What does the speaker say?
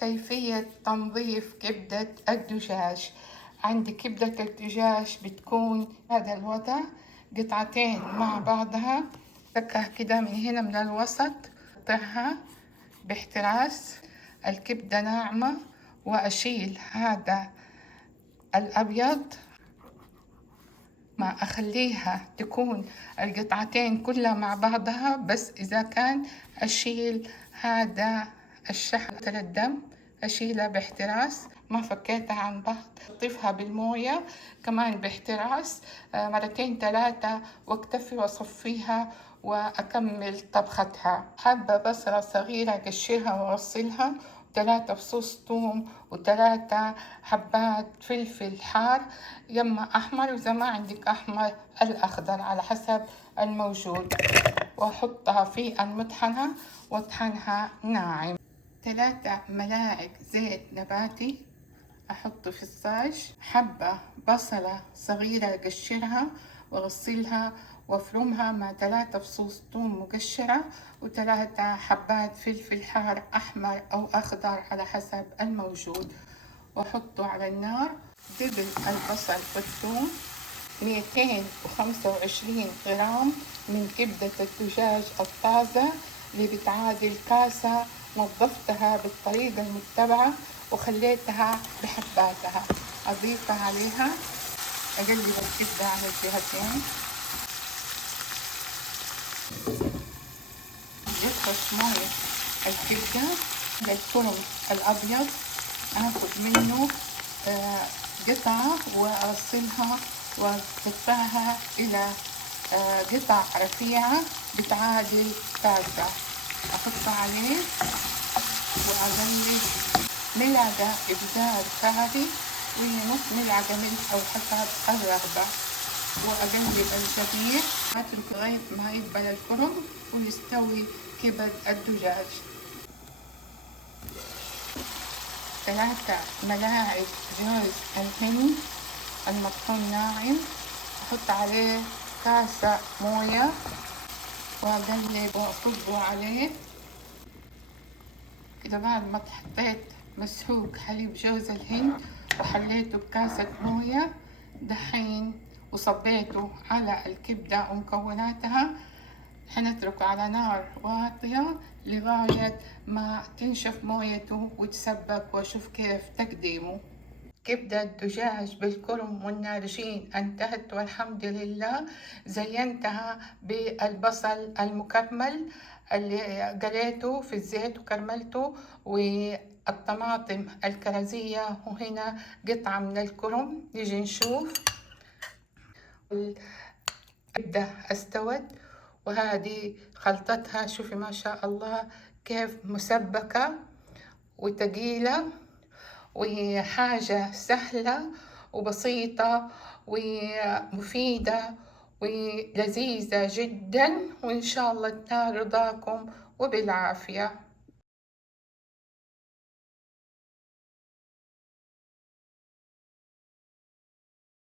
كيفية تنظيف كبدة الدجاج. عندي كبدة الدجاج بتكون هذا الوضع، قطعتين مع بعضها، فكها كده من هنا من الوسط، قطعها باحتراس. الكبدة ناعمة، وأشيل هذا الأبيض، ما أخليها تكون القطعتين كلها مع بعضها، بس إذا كان أشيل هذا الشحم الدم، أشيلها باحتراس، ما فكيتها عن بعض. أضيفها بالموية كمان باحتراس مرتين ثلاثة، واكتفي وأصفيها وأكمل طبختها. حبة بصلة صغيرة أقشرها وأغسلها، 3 فصوص ثوم، و3 حبات فلفل حار، يما أحمر، وإذا ما عندك أحمر الأخضر على حسب الموجود، وأحطها في المطحنة وأطحنها ناعم. 3 ملاعق زيت نباتي أحطه في الصاج، حبة بصلة صغيرة أقشرها وأغسلها وأفرمها مع 3 فصوص ثوم مقشرة، و3 حبات فلفل حار أحمر أو أخضر على حسب الموجود، وأحطه على النار. دبل البصل والثوم، 225 غرام من كبدة الدجاج الطازة اللي بتعادل كاسة، نظفتها بالطريقة المتبعة وخليتها بحباتها. أضيفها عليها، أقلب الكبدة على الجهتين، يطفش موية الكبدة. الكرم الأبيض آخذ منه قطعة وأغسلها وأقطعها إلى قطع رفيعة بتعادل كاسة، أحط عليه وأقلب ملعقة إبزار كاري ونص ملعقة ملح أو حسب الرغبة، وأقلب الجميع، أترك لغاية ما يقبل الفرن ويستوي كبد الدجاج. 3 ملاعق جوز الهند المطحون ناعم، أحط عليه كاسة موية وأقلب وأصبه عليه كده. بعد ما حطيت مسحوق حليب جوز الهند وحليته بكاسة موية، دحين وصبيته على الكبدة ومكوناتها، حنتركه على نار واطية لغاية ما تنشف مويته وتسبك، واشوف كيف تقديمه. كبدة الدجاج بالكرم والنارجين انتهت والحمد لله. زينتها بالبصل المكرمل اللي قليته في الزيت وكرملته، والطماطم الكرزية، وهنا قطعة من الكرم. نيجي نشوف الكبدة استوت، وهذه خلطتها، شوفي ما شاء الله كيف مسبكة وتقيلة، وهي حاجة سهلة وبسيطة ومفيدة ولذيذة جدا، وإن شاء الله تنال رضاكم وبالعافية.